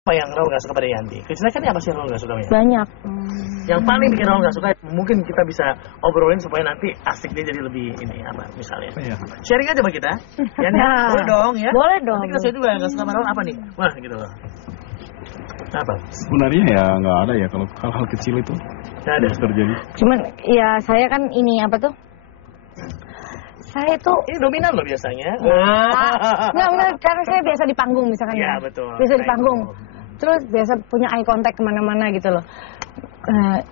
Apa yang Raul nggak suka pada Yanti? Kejelekannya apa sih Raul nggak suka? Banyak. Yang paling bikin Raul nggak suka, mungkin kita bisa obrolin supaya nanti asiknya jadi lebih ini apa misalnya. Iya. Sharing aja sama kita. Yanti, boleh dong ya. Boleh dong. Nanti kita juga nggak suka sama Raul apa nih? Wah gitu loh. Apa? Sebenarnya ya nggak ada ya kalau hal-hal kecil itu Nggak ada. terjadi. Cuman ya saya kan ini apa tuh? Saya tuh Ini dominan loh biasanya. Enggak, karena saya biasa di panggung misalkan. Iya, ya. betul. Biasa di Nah, panggung. itu. Terus biasa punya eye contact kemana-mana gitu loh.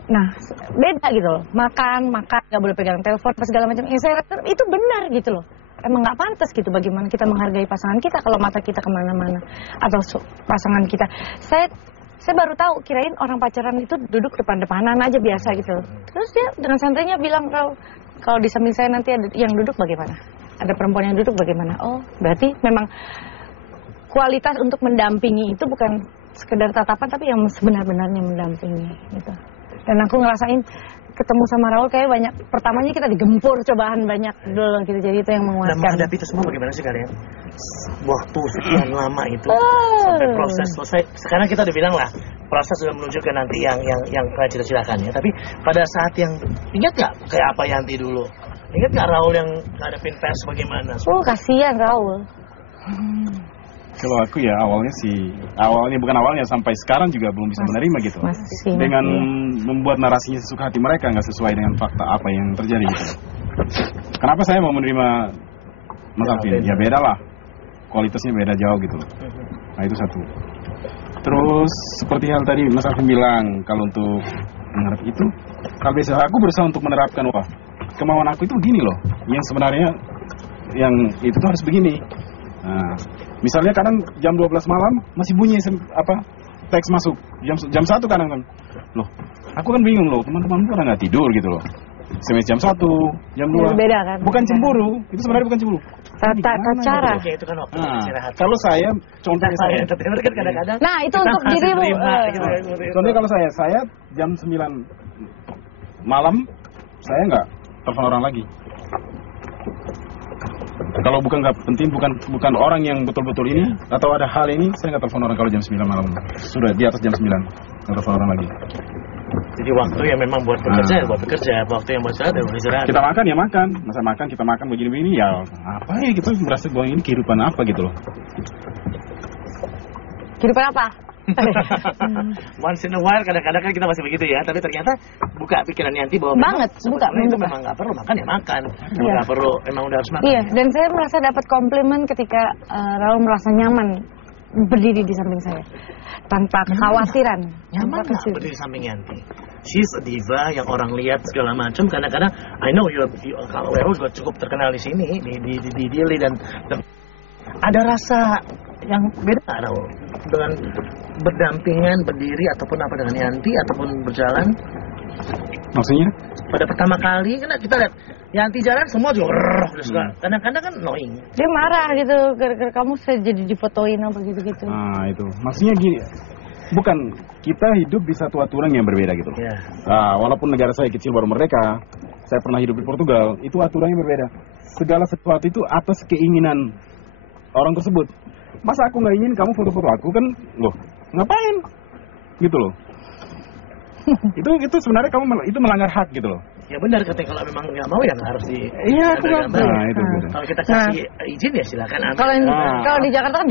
Nah, beda gitu loh. Makan, nggak boleh pegang telepon, apa segala macam. Saya rasa itu benar gitu loh. Emang nggak pantas gitu bagaimana kita menghargai pasangan kita kalau mata kita kemana-mana atau pasangan kita. Saya baru tahu, kirain orang pacaran itu duduk depan-depanan aja biasa gitu loh. Terus dia dengan santainya bilang, kalau di samping saya nanti ada yang duduk bagaimana? Ada perempuan yang duduk bagaimana? Oh, berarti memang kualitas untuk mendampingi itu bukan sekedar tatapan tapi yang sebenar-benarnya mendampingi gitu. Dan aku ngerasain ketemu sama Raul kayak banyak, pertamanya kita digempur cobaan banyak dulu gitu, jadi itu yang Dan menguatkan. menghadapi itu semua bagaimana sih kalian? Waktu sekian lama itu sampai proses selesai. Sekarang kita udah bilang lah proses sudah menuju ke nanti yang kalian cita-citakan ya. Tapi pada saat yang ingat nggak kayak apa Yanti dulu? Ingat nggak Raul yang ngadepin pers bagaimana? Kasihan Raul. Kalau aku ya awalnya bukan awalnya sampai sekarang juga belum bisa menerima gitu. Dengan membuat narasinya sesuka hati mereka nggak sesuai dengan fakta apa yang terjadi gitu. Kenapa saya mau menerima Mas Alvin? Ya beda lah. Kualitasnya beda jauh gitu. Nah itu satu. Terus seperti hal tadi Mas Alvin bilang kalau untuk menghadapi itu, kalau biasa aku berusaha untuk menerapkan kemauan aku itu begini loh. Yang sebenarnya yang itu tuh harus begini. Nah, misalnya kadang jam 12 malam masih bunyi teks masuk jam 1 kadang kan. Loh, aku kan bingung loh, teman-temanku pada nggak tidur gitu loh. SMS jam 1, jam 2. Beda kan? Bukan cemburu, itu sebenarnya bukan cemburu. Tata cara. Oke, itu kan waktu Nah, istirahat. kalau saya, contohnya saya. Tapi kan kadang-kadang. Nah, itu untuk dirimu. Contohnya kalau saya jam 9 malam, saya nggak telepon orang lagi. Kalau bukan nggak penting, bukan orang yang betul-betul ini atau ada hal ini, saya nggak telepon orang kalau jam 9 malam. Sudah di atas jam 9, nggak telepon orang lagi. Jadi waktu yang memang buat bekerja, buat bekerja. Waktu yang buat istirahat, buat istirahat. Kita makan ya makan, masa makan kita makan begini-begini ya apa ya kita merasa bahwa ini kehidupan apa gitu loh. Kehidupan apa? Once in a while kadang-kadang kan kita masih begitu ya, tapi ternyata buka pikiran Yanti bahwa Banget, buka. itu memang nggak perlu makan ya makan, nggak perlu emang udah harus makan. Iya, dan saya merasa dapat komplimen ketika Raul merasa nyaman berdiri di samping saya tanpa kekhawatiran. Nyaman nggak berdiri di samping Yanti? She's a diva yang orang lihat segala macam. Kadang-kadang I know kalau Raul juga cukup terkenal di sini di Dili dan ada rasa yang beda nggak Raul dengan berdampingan berdiri ataupun apa dengan Yanti ataupun berjalan? Maksudnya? Pada pertama kali kan kita lihat Yanti jalan semua juga kadang-kadang kan annoying. Dia marah gitu gara-gara kamu saya jadi difotoin apa gitu-gitu. Nah itu maksudnya gini, bukan kita hidup di satu aturan yang berbeda gitu. Yeah. Nah, walaupun negara saya kecil baru merdeka, saya pernah hidup di Portugal, itu aturannya berbeda. Segala sesuatu itu atas keinginan orang tersebut. Masa aku nggak ingin kamu foto-foto aku kan, loh ngapain? Gitu loh. itu sebenarnya kamu itu melanggar hak gitu loh. Ya benar katanya kalau memang nggak mau ya nggak harus di. Iya aku nggak. Nah, itu. Kalau kita kasih izin ya silakan. Kalau di Jakarta kan